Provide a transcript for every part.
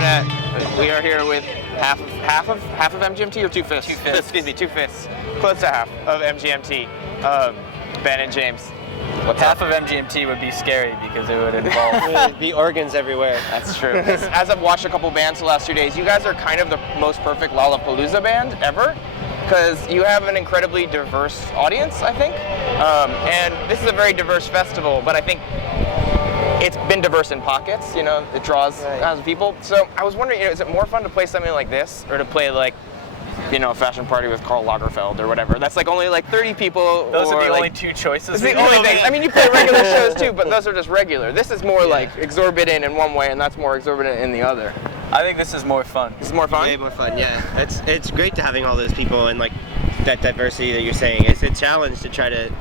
internet. We are here with half of MGMT or two fifths? Two fifths. Excuse me, two fifths. Close to half of MGMT. Ben and James. What's Half up? of MGMT would be scary because it would involve There'd be organs everywhere. That's true. As I've watched a couple bands the last 2 days, you guys are kind of the most perfect Lollapalooza band ever, because you have an incredibly diverse audience, I think. And this is a very diverse festival, but I think it's been diverse in pockets, you know, it draws kinds of people. So I was wondering, you know, is it more fun to play something like this or to play like, you know, a fashion party with Karl Lagerfeld or whatever? That's like only like 30 people. Those are the like, only two choices. it's the only thing. I mean, you play regular shows too, but those are just regular. This is more like exorbitant in one way, and that's more exorbitant in the other. I think this is more fun. This is more fun? Way more fun, yeah. It's great to having all those people and like that diversity that you're saying. It's a challenge to try to,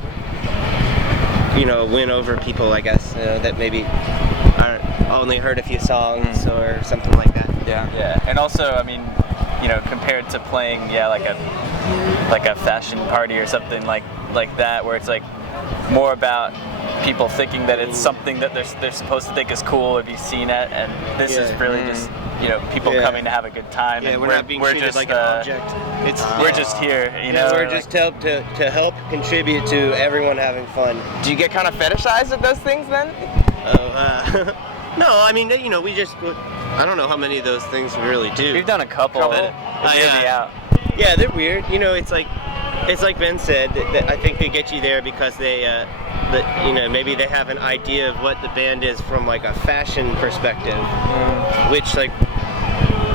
you know, win over people, I guess, that maybe only heard a few songs or something like that. Yeah, and also, I mean, you know, compared to playing, like a fashion party or something like that, where it's like more about people thinking that it's something that they're supposed to think is cool or be seen at, and this is really just, you know, people coming to have a good time. Yeah, and we're not being treated just, like an object. We're just here, you know. We're just to help contribute to everyone having fun. Do you get kind of fetishized at those things then? No, I mean, you know, I don't know how many of those things we really do. We've done a couple. That weird me out. Yeah, they're weird. You know, it's like Ben said, that I think they get you there because they, you know, maybe they have an idea of what the band is from like a fashion perspective, which like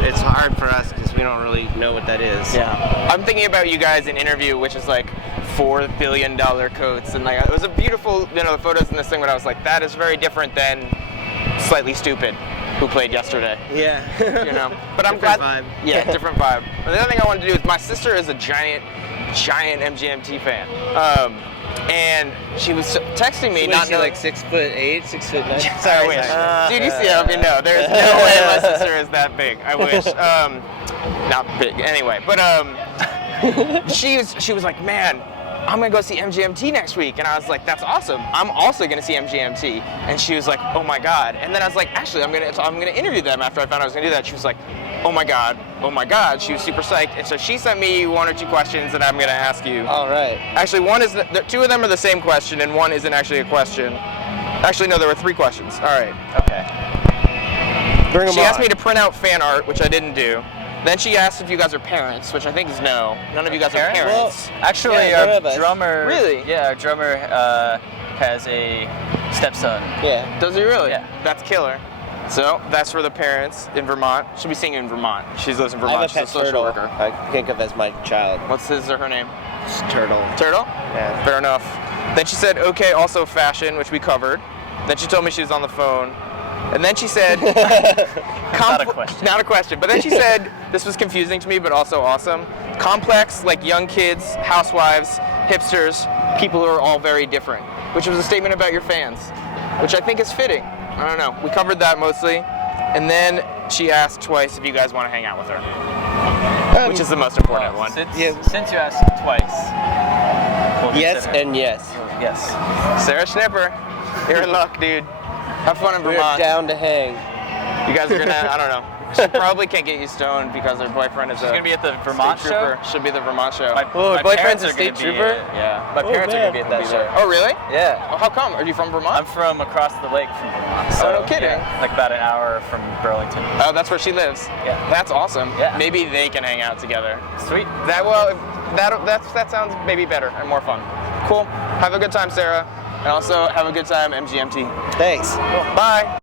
it's hard for us because we don't really know what that is. Yeah. I'm thinking about you guys in Interview, which is like $4 billion coats, and like it was a beautiful, you know, the photos in this thing, but I was like, that is very different than Slightly Stupid, who played yesterday. Yeah. You know, but I'm Different glad. vibe. Yeah, different vibe. And the other thing I wanted to do is my sister is a giant MGMT fan, and she was texting me. Not like 6'8", 6'9". Sorry, I wish. Dude, you see how you know. There's no way my sister is that big. I wish. Not big. Anyway, but she was like, man, I'm gonna go see MGMT next week, and I was like, that's awesome. I'm also gonna see MGMT, and she was like, oh my god. And then I was like, actually, I'm gonna interview them after I found out I was gonna do that. She was like, oh my god. She was super psyched, and so she sent me 1 or 2 questions that I'm gonna ask you. All right. Actually, two of them are the same question, and one isn't actually a question. Actually, no, there were 3 questions. All right. Okay. Bring them She on. asked me to print out fan art, which I didn't do. Then she asked if you guys are parents, which I think is no. None of you guys are parents. Well, actually, none our of us. drummer. Really? Yeah, our drummer has a stepson. Yeah. Does he really? Yeah. That's killer. So that's for the parents in Vermont. She'll be singing in Vermont. She lives in I Vermont. have a She's a pet social turtle. worker. I think of as my child. What's his or her name? It's Turtle. Turtle? Yeah. Fair enough. Then she said, okay, also fashion, which we covered. Then she told me she was on the phone. And then she said, Not a question. Not a question. But then she said, this was confusing to me, but also awesome. Complex, like young kids, housewives, hipsters, people who are all very different, which was a statement about your fans, which I think is fitting. I don't know. We covered that mostly. And then she asked twice if you guys want to hang out with her, which is the most important one. Since you asked twice. We'll Yes consider. and yes. Yes. Sarah Schnipper, you're in luck, dude. Have fun in We're Vermont. down to hang. You guys are gonna, I don't know. She probably can't get you stoned because her boyfriend is She's gonna be at the Vermont state show. trooper. Should be the Vermont show. My boyfriend's parents a are state gonna be trooper? Yeah. My parents are man. gonna be at that Be there. show. Oh, really? Yeah. Oh, how come? Are you from Vermont? I'm from across the lake from Vermont. So, no kidding. yeah, like about an hour from Burlington. Oh, that's where she lives. Yeah. That's awesome. Yeah. Maybe they can hang out together. Sweet. That sounds maybe better and more fun. Cool. Have a good time, Sarah. And also have a good time, MGMT. Thanks. Bye.